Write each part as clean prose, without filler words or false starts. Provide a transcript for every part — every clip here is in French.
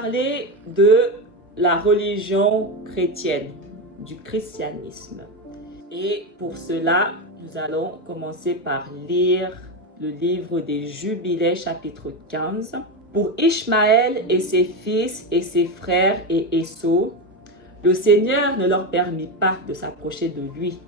parler de la religion chrétienne, du christianisme. Et pour cela, nous allons commencer par lire le livre des Jubilés, chapitre 15. Pour Ishmaël et ses fils et ses frères et Ésaü, le Seigneur ne leur permit pas de s'approcher de lui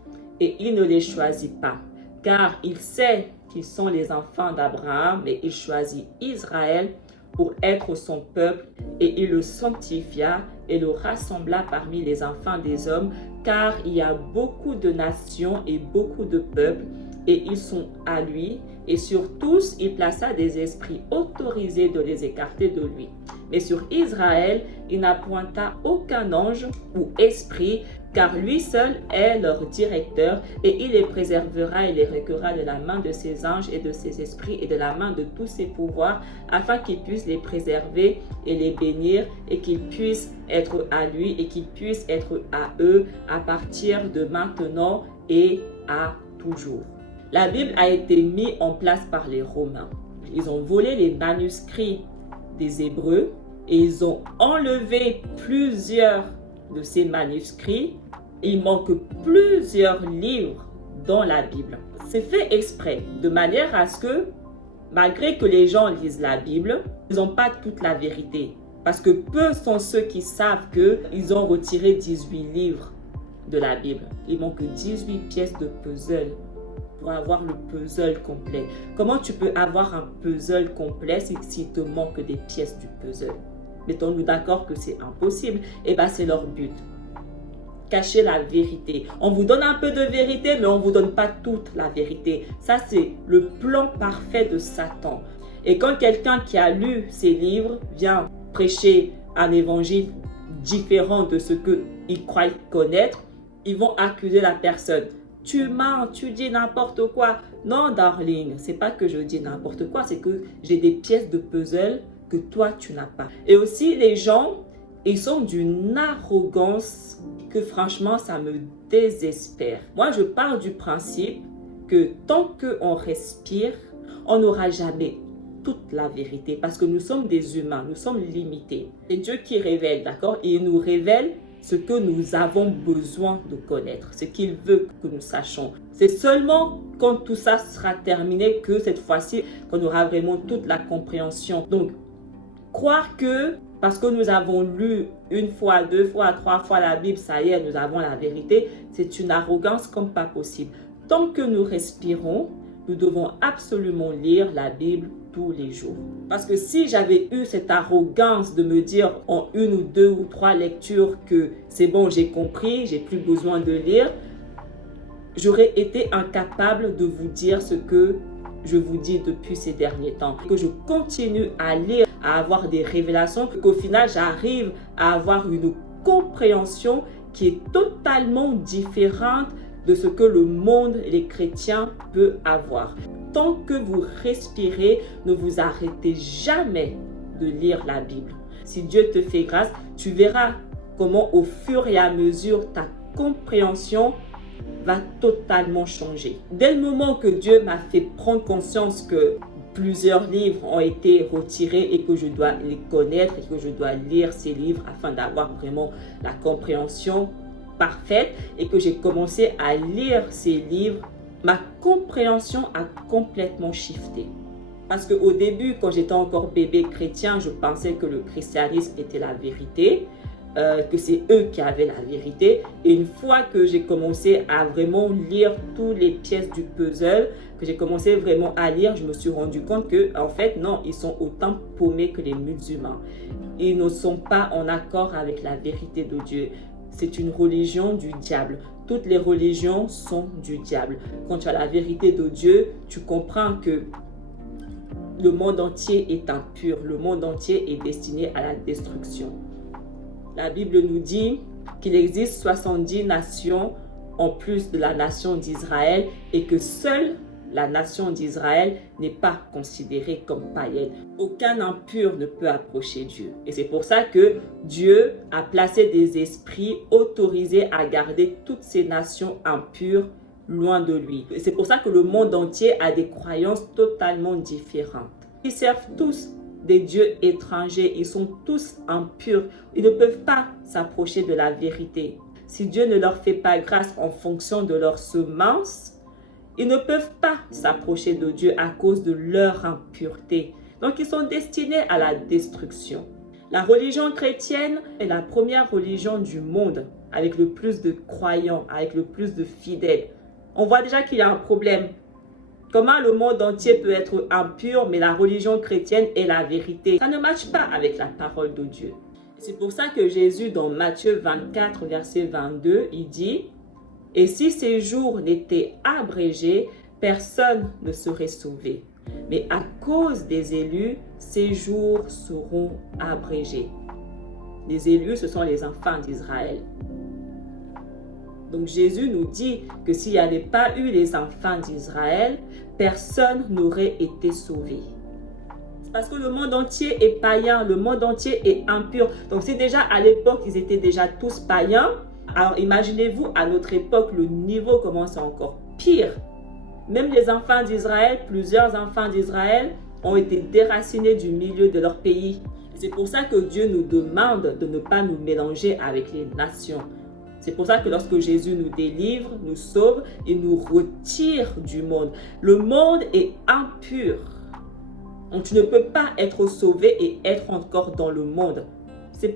et il ne les choisit pas, car il sait qu'ils sont les enfants d'Abraham et il choisit Israël pour être son peuple et il le sanctifia et le rassembla parmi les enfants des hommes, car il y a beaucoup de nations et beaucoup de peuples et ils sont à lui, et sur tous il plaça des esprits autorisés de les écarter de lui. Mais sur Israël, il n'appointa aucun ange ou esprit, car lui seul est leur directeur, et il les préservera et les recueillera de la main de ses anges et de ses esprits et de la main de tous ses pouvoirs, afin qu'ils puissent les préserver et les bénir, et qu'ils puissent être à lui et qu'ils puissent être à eux à partir de maintenant et à toujours. La Bible a été mise en place par les Romains. Ils ont volé les manuscrits des Hébreux et ils ont enlevé plusieurs de ces manuscrits. Il manque plusieurs livres dans la Bible. C'est fait exprès, de manière à ce que, malgré que les gens lisent la Bible, ils n'ont pas toute la vérité. Parce que peu sont ceux qui savent qu'ils ont retiré 18 livres de la Bible. Il manque 18 pièces de puzzle pour avoir le puzzle complet. Comment tu peux avoir un puzzle complet s'il te manque des pièces du puzzle? Mettons-nous d'accord que c'est impossible. Et bien, c'est leur but. Cacher la vérité. On vous donne un peu de vérité, mais on ne vous donne pas toute la vérité. Ça, c'est le plan parfait de Satan. Et quand quelqu'un qui a lu ces livres vient prêcher un évangile différent de ce qu'il croit connaître, ils vont accuser la personne. Tu mens, tu dis n'importe quoi. Non, darling, c'est pas que je dis n'importe quoi, c'est que j'ai des pièces de puzzle que toi, tu n'as pas. Et aussi, les gens, ils sont d'une arrogance que franchement, ça me désespère. Moi, je pars du principe que tant qu'on respire, on n'aura jamais toute la vérité parce que nous sommes des humains, nous sommes limités. C'est Dieu qui révèle, d'accord? Et il nous révèle ce que nous avons besoin de connaître, ce qu'il veut que nous sachions. C'est seulement quand tout ça sera terminé que cette fois-ci, qu'on aura vraiment toute la compréhension. Donc, croire que parce que nous avons lu une fois, deux fois, trois fois la Bible, ça y est, nous avons la vérité, c'est une arrogance comme pas possible. Tant que nous respirons, nous devons absolument lire la Bible tous les jours. Parce que si j'avais eu cette arrogance de me dire en une ou deux ou trois lectures que c'est bon, j'ai compris, j'ai plus besoin de lire, j'aurais été incapable de vous dire ce que je vous dis depuis ces derniers temps. Que je continue à lire, à avoir des révélations, qu'au final j'arrive à avoir une compréhension qui est totalement différente de ce que le monde et les chrétiens peuvent avoir. Tant que vous respirez, ne vous arrêtez jamais de lire la Bible. Si Dieu te fait grâce, tu verras comment au fur et à mesure ta compréhension va totalement changer. Dès le moment que Dieu m'a fait prendre conscience que plusieurs livres ont été retirés et que je dois les connaître et que je dois lire ces livres afin d'avoir vraiment la compréhension parfaite et que j'ai commencé à lire ces livres, ma compréhension a complètement shifté. Parce qu'au début, quand j'étais encore bébé chrétien, je pensais que le christianisme était la vérité, que c'est eux qui avaient la vérité. Et une fois que j'ai commencé à vraiment lire toutes les pièces du puzzle, que j'ai commencé vraiment à lire, je me suis rendu compte que, en fait, non, ils sont autant paumés que les musulmans. Ils ne sont pas en accord avec la vérité de Dieu. C'est une religion du diable. Toutes les religions sont du diable. Quand tu as la vérité de Dieu, tu comprends que le monde entier est impur. Le monde entier est destiné à la destruction. La Bible nous dit qu'il existe 70 nations en plus de la nation d'Israël et que seule la nation d'Israël n'est pas considérée comme païenne. Aucun impur ne peut approcher Dieu. Et c'est pour ça que Dieu a placé des esprits autorisés à garder toutes ces nations impures loin de lui. C'est pour ça que le monde entier a des croyances totalement différentes. Ils servent tous des dieux étrangers. Ils sont tous impurs. Ils ne peuvent pas s'approcher de la vérité. Si Dieu ne leur fait pas grâce en fonction de leur semence, ils ne peuvent pas s'approcher de Dieu à cause de leur impureté. Donc, ils sont destinés à la destruction. La religion chrétienne est la première religion du monde avec le plus de croyants, avec le plus de fidèles. On voit déjà qu'il y a un problème. Comment le monde entier peut être impur, mais la religion chrétienne est la vérité? Ça ne matche pas avec la parole de Dieu. C'est pour ça que Jésus, dans Matthieu 24, verset 22, il dit « Et si ces jours n'étaient abrégés, personne ne serait sauvé. Mais à cause des élus, ces jours seront abrégés. » Les élus, ce sont les enfants d'Israël. Donc Jésus nous dit que s'il n'y avait pas eu les enfants d'Israël, personne n'aurait été sauvé. C'est parce que le monde entier est païen, le monde entier est impur. Donc si déjà à l'époque, ils étaient déjà tous païens, alors imaginez-vous à notre époque, le niveau commence encore pire. Même les enfants d'Israël, plusieurs enfants d'Israël ont été déracinés du milieu de leur pays. C'est pour ça que Dieu nous demande de ne pas nous mélanger avec les nations. C'est pour ça que lorsque Jésus nous délivre, nous sauve, il nous retire du monde. Le monde est impur. Donc tu ne peux pas être sauvé et être encore dans le monde.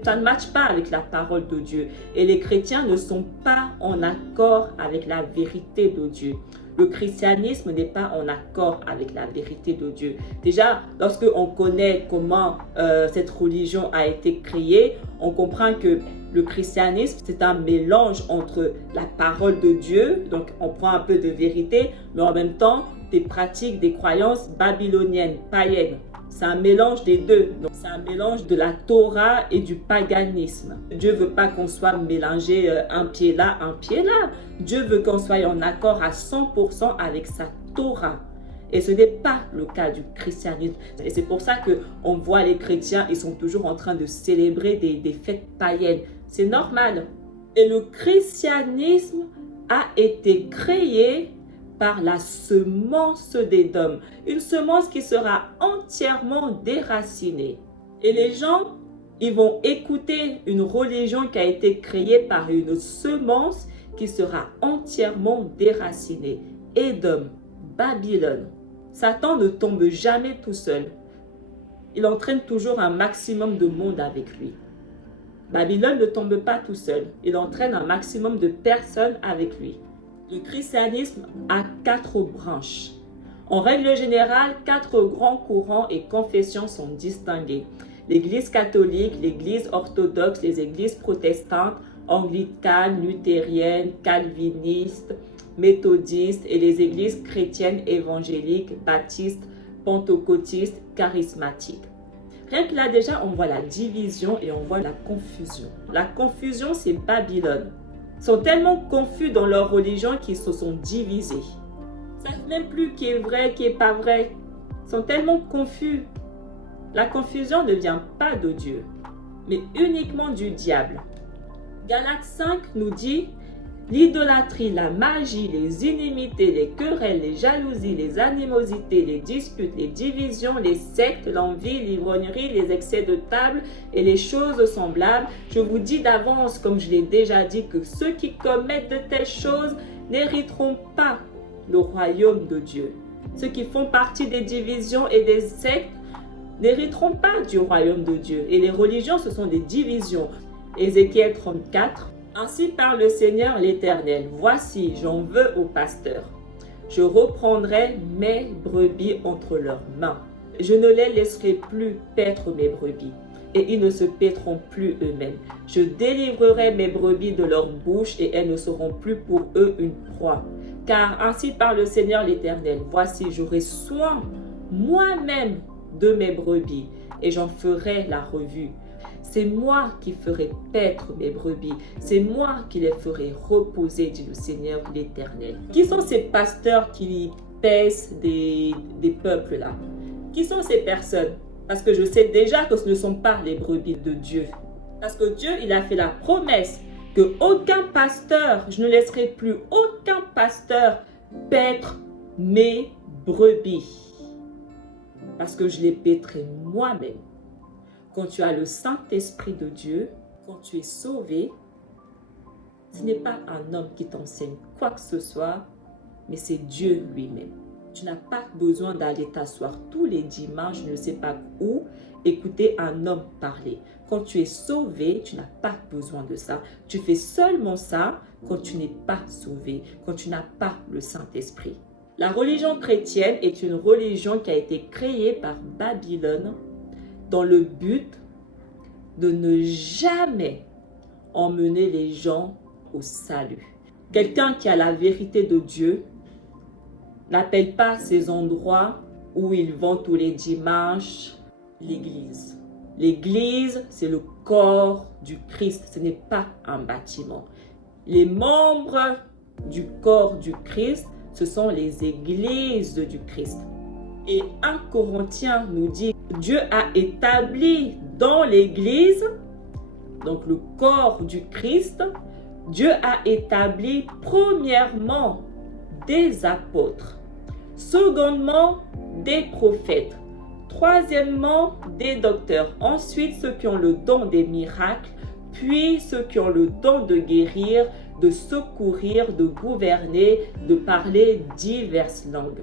Ça ne matche pas avec la parole de Dieu. Et les chrétiens ne sont pas en accord avec la vérité de Dieu. Le christianisme n'est pas en accord avec la vérité de Dieu. Déjà, lorsque on connaît comment cette religion a été créée, on comprend que le christianisme, c'est un mélange entre la parole de Dieu, donc on prend un peu de vérité, mais en même temps, des pratiques, des croyances babyloniennes, païennes. C'est un mélange des deux. C'est un mélange de la Torah et du paganisme. Dieu ne veut pas qu'on soit mélangé un pied là, un pied là. Dieu veut qu'on soit en accord à 100% avec sa Torah. Et ce n'est pas le cas du christianisme. Et c'est pour ça qu'on voit les chrétiens, ils sont toujours en train de célébrer des fêtes païennes. C'est normal. Et le christianisme a été créé par la semence d'Édom. Une semence qui sera entièrement déracinée. Et les gens, ils vont écouter une religion qui a été créée par une semence qui sera entièrement déracinée. Édom, Babylone. Satan ne tombe jamais tout seul. Il entraîne toujours un maximum de monde avec lui. Babylone ne tombe pas tout seul. Il entraîne un maximum de personnes avec lui. Le christianisme a 4 branches. En règle générale, 4 grands courants et confessions sont distingués. L'Église catholique, l'Église orthodoxe, les églises protestantes, anglicanes, luthériennes, calvinistes, méthodistes et les églises chrétiennes évangéliques, baptistes, pentecôtistes, charismatiques. Rien que là déjà, on voit la division et on voit la confusion. La confusion, c'est Babylone. Ils sont tellement confus dans leur religion qu'ils se sont divisés. Ils ne savent même plus qui est vrai, qui n'est pas vrai. Ils sont tellement confus. La confusion ne vient pas de Dieu, mais uniquement du diable. Galates 5 nous dit « L'idolâtrie, la magie, les inimités, les querelles, les jalousies, les animosités, les disputes, les divisions, les sectes, l'envie, l'ivrognerie, les excès de table et les choses semblables. Je vous dis d'avance, comme je l'ai déjà dit, que ceux qui commettent de telles choses n'hériteront pas le royaume de Dieu. Ceux qui font partie des divisions et des sectes n'hériteront pas du royaume de Dieu. Et les religions, ce sont des divisions. Ézéchiel 34. Ainsi parle le Seigneur l'Éternel. Voici, j'en veux aux pasteurs. Je reprendrai mes brebis entre leurs mains. Je ne les laisserai plus paître mes brebis, et ils ne se paîtront plus eux-mêmes. Je délivrerai mes brebis de leur bouche, et elles ne seront plus pour eux une proie. Car ainsi parle le Seigneur l'Éternel. Voici, j'aurai soin moi-même de mes brebis, et j'en ferai la revue. C'est moi qui ferai paître mes brebis. C'est moi qui les ferai reposer, dit le Seigneur l'Éternel. Qui sont ces pasteurs qui paissent des peuples là? Qui sont ces personnes? Parce que je sais déjà que ce ne sont pas les brebis de Dieu. Parce que Dieu, il a fait la promesse que aucun pasteur, je ne laisserai plus aucun pasteur paître mes brebis. parce que je les pétris moi-même. Quand tu as le Saint-Esprit de Dieu, quand tu es sauvé, ce n'est pas un homme qui t'enseigne quoi que ce soit, mais c'est Dieu lui-même. Tu n'as pas besoin d'aller t'asseoir tous les dimanches, je ne sais pas où, écouter un homme parler. Quand tu es sauvé, tu n'as pas besoin de ça. Tu fais seulement ça quand tu n'es pas sauvé, quand tu n'as pas le Saint-Esprit. La religion chrétienne est une religion qui a été créée par Babylone dans le but de ne jamais emmener les gens au salut. Quelqu'un qui a la vérité de Dieu n'appelle pas ces endroits où ils vont tous les dimanches l'église. L'église, c'est le corps du Christ, ce n'est pas un bâtiment. Les membres du corps du Christ, ce sont les églises du Christ. Et 1 Corinthiens nous dit, Dieu a établi dans l'église, donc le corps du Christ, Dieu a établi premièrement des apôtres, secondement des prophètes, troisièmement des docteurs, ensuite ceux qui ont le don des miracles, puis ceux qui ont le don de guérir, de secourir, de gouverner, de parler diverses langues.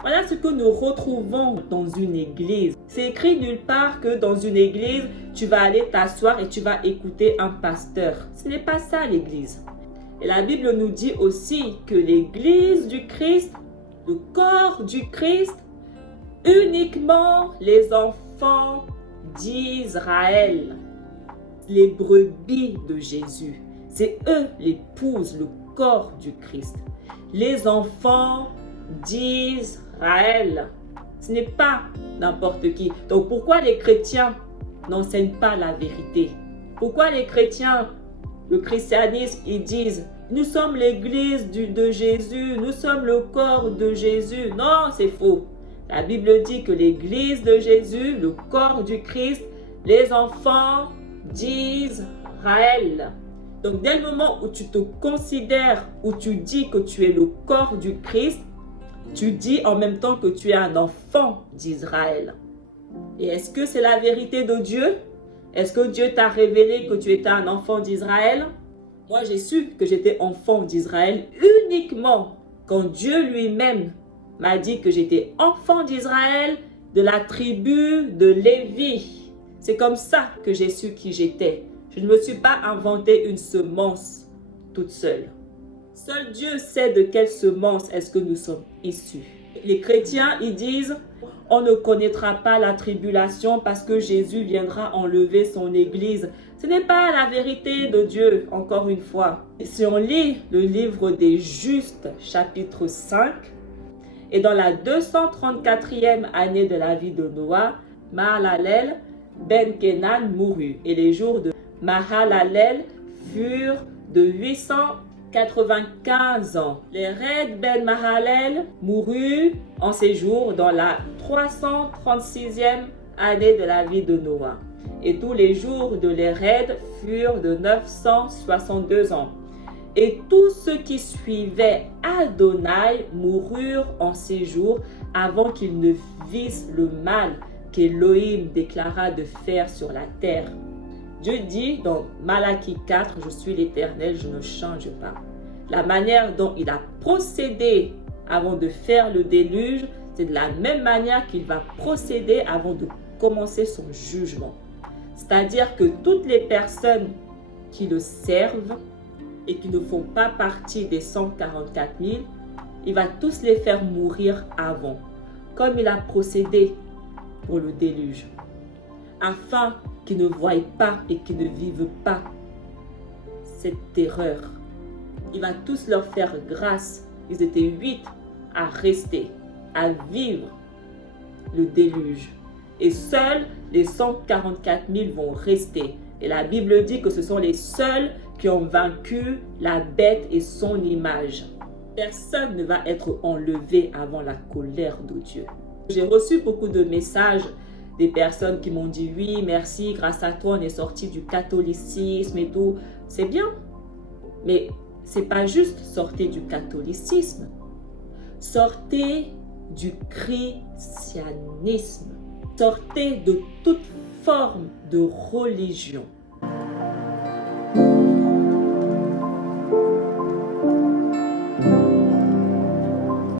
Voilà ce que nous retrouvons dans une église. C'est écrit nulle part que dans une église, tu vas aller t'asseoir et tu vas écouter un pasteur. Ce n'est pas ça l'église. Et la Bible nous dit aussi que l'église du Christ, le corps du Christ, uniquement les enfants d'Israël, les brebis de Jésus. C'est eux l'épouse, le corps du Christ. Les enfants d'Israël. Ce n'est pas n'importe qui. Donc pourquoi les chrétiens n'enseignent pas la vérité? Pourquoi les chrétiens, le christianisme, ils disent nous sommes l'église de Jésus, nous sommes le corps de Jésus? Non, c'est faux. La Bible dit que l'église de Jésus, le corps du Christ, les enfants d'Israël. Donc dès le moment où tu te considères, où tu dis que tu es le corps du Christ, tu dis en même temps que tu es un enfant d'Israël. Et est-ce que c'est la vérité de Dieu? Est-ce que Dieu t'a révélé que tu étais un enfant d'Israël? Moi, j'ai su que j'étais enfant d'Israël uniquement quand Dieu lui-même m'a dit que j'étais enfant d'Israël de la tribu de Lévi. C'est comme ça que j'ai su qui j'étais. Je ne me suis pas inventé une semence toute seule. Seul Dieu sait de quelle semence est-ce que nous sommes issus. Les chrétiens, ils disent, on ne connaîtra pas la tribulation parce que Jésus viendra enlever son église. Ce n'est pas la vérité de Dieu, encore une fois. Et si on lit le livre des Justes, chapitre 5, et dans la 234e année de la vie de Noah, Mahalalel ben Kenan mourut. Et les jours de Mahalalel furent de 895 ans. Les Red ben Mahalalel mourut en ces jours dans la 336e année de la vie de Noah. Et tous les jours de l'Éred furent de 962 ans. Et tous ceux qui suivaient Adonai moururent en ces jours avant qu'ils ne vissent le mal qu'Élohim déclara de faire sur la terre. Dieu dit dans Malachie 4, « Je suis l'Éternel, je ne change pas ». La manière dont il a procédé avant de faire le déluge, c'est de la même manière qu'il va procéder avant de commencer son jugement. C'est-à-dire que toutes les personnes qui le servent et qui ne font pas partie des 144 000, il va tous les faire mourir avant, comme il a procédé pour le déluge, afin qu'ils ne voient pas et qu'ils ne vivent pas cette terreur. Il va tous leur faire grâce. Ils étaient 8 à rester, à vivre le déluge. Et seuls les 144 000 vont rester. Et la Bible dit que ce sont les seuls qui ont vaincu la bête et son image. Personne ne va être enlevé avant la colère de Dieu. J'ai reçu beaucoup de messages des personnes qui m'ont dit « Oui, merci, grâce à toi, on est sorti du catholicisme et tout. » C'est bien, mais c'est pas juste sortir du catholicisme. Sortez du christianisme. Sortez de toute forme de religion.